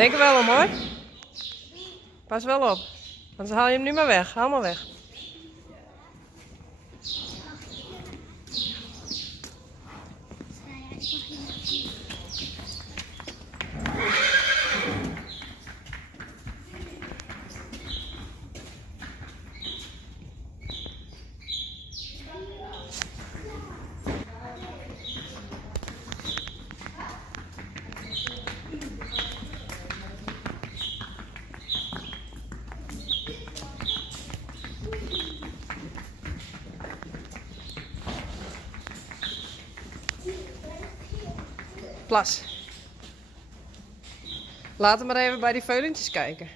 Denk er wel om hoor. Pas wel op. Anders haal je hem nu maar weg. Haal maar weg. Plas. Laten we maar even bij die veulentjes kijken.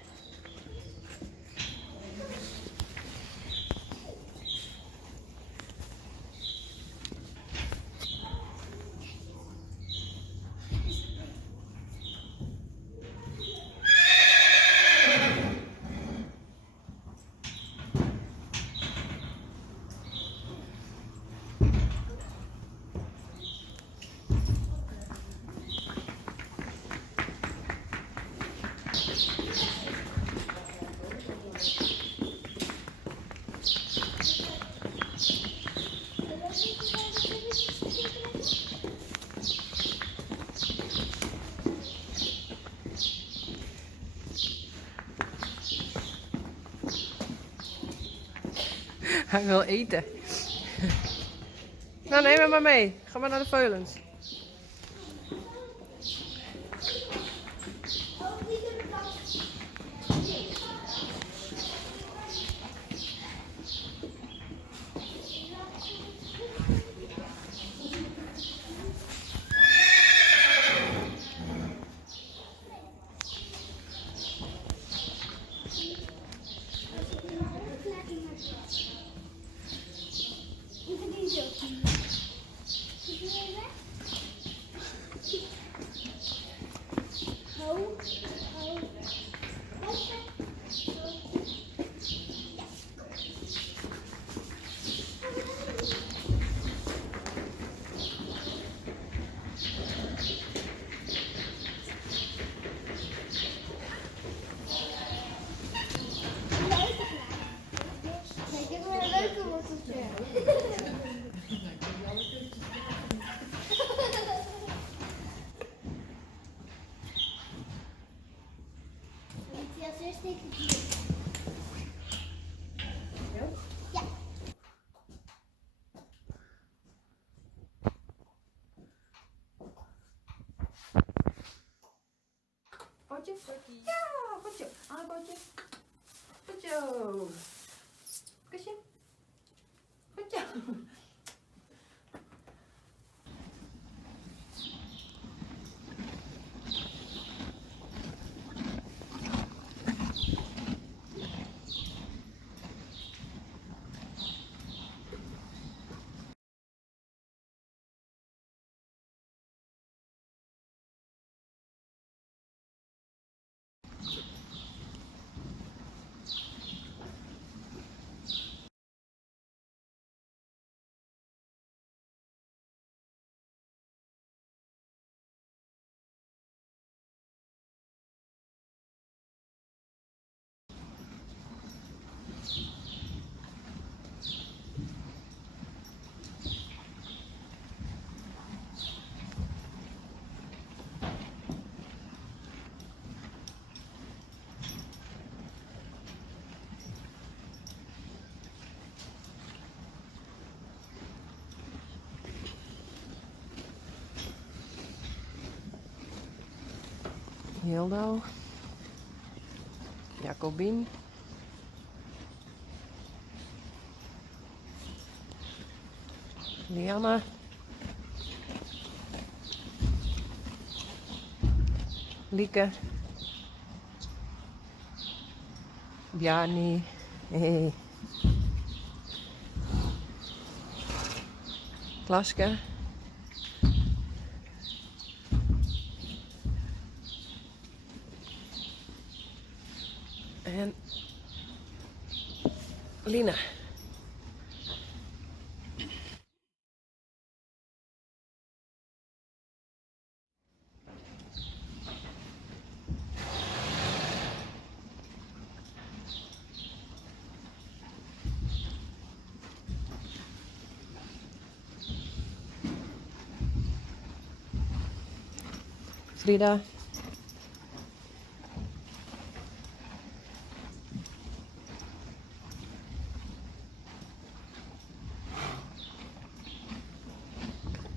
Hij wil eten. Nou, neem hem maar mee. Ga maar naar de veulens. steek ik hier. Ja. Potje, potje. Ja, potje. Aan potje. Potje. Kusje. Potje. Hildo. Jacobien. Lianne. Lieke. Bjarni. Hey. Klaske. En Lina. Frida.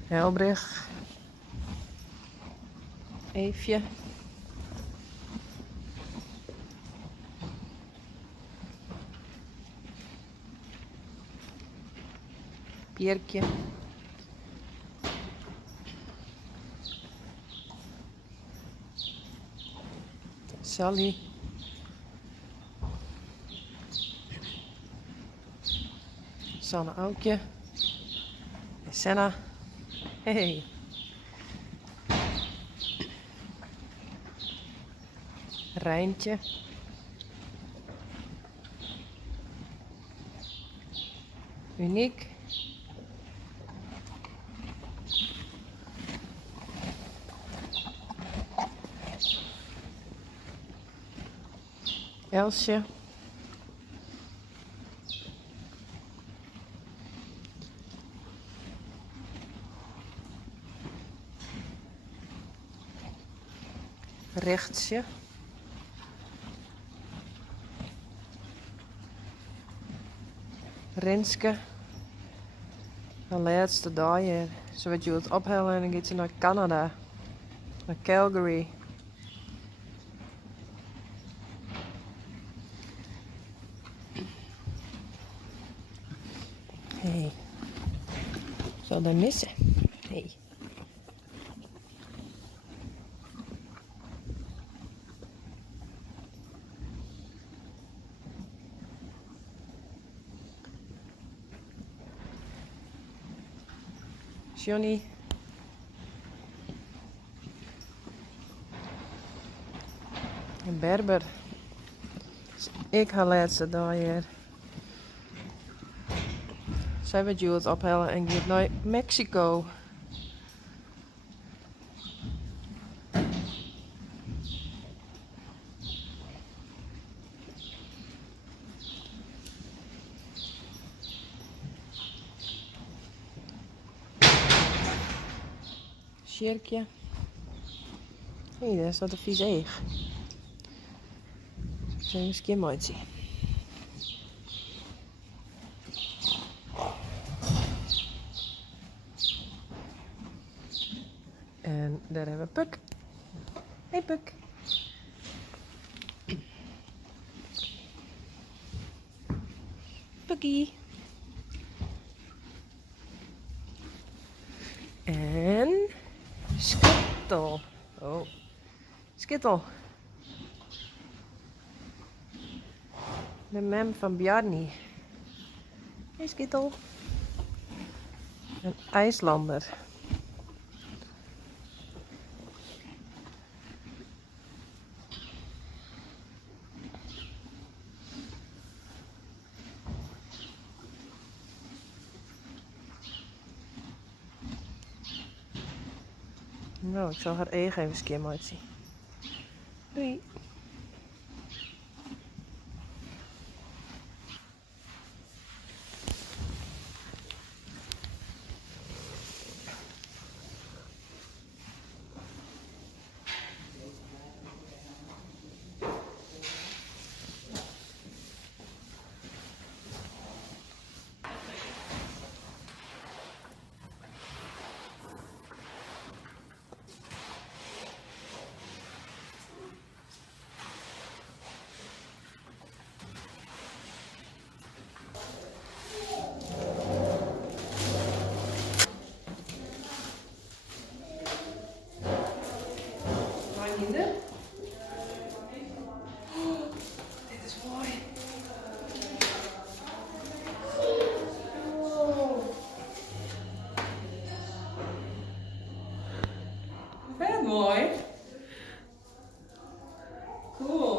Helbrich. Eefje. Pierkje. Sally. Sanne Aukje. Senna. Hey. Rijntje. Uniek. Elsje. Rechtsje. Renske. De laatste dag hier. Ze wordt je het ophellen en dan gaat ze naar Canada. Naar Calgary. Hey. Zal dat missen? Hey. Johnny. En Berber. Ik ga laatste dag hier. Zij wordt je het ophellen en gaat naar Mexico. Sjerkje. Hé, daar staat een vies eeg. Zijn we eens een keer mooi zien. En daar hebben we Puk. Hey Puk. Pukkie. En Skittel. Oh, Skittel. De mem van Bjarni. Hey Skittel. Een IJslander. Nou, ik zal haar even eens een keer mooi zien. Doei. Vrienden. Oh, dit is mooi. Oh. Vet mooi. Cool.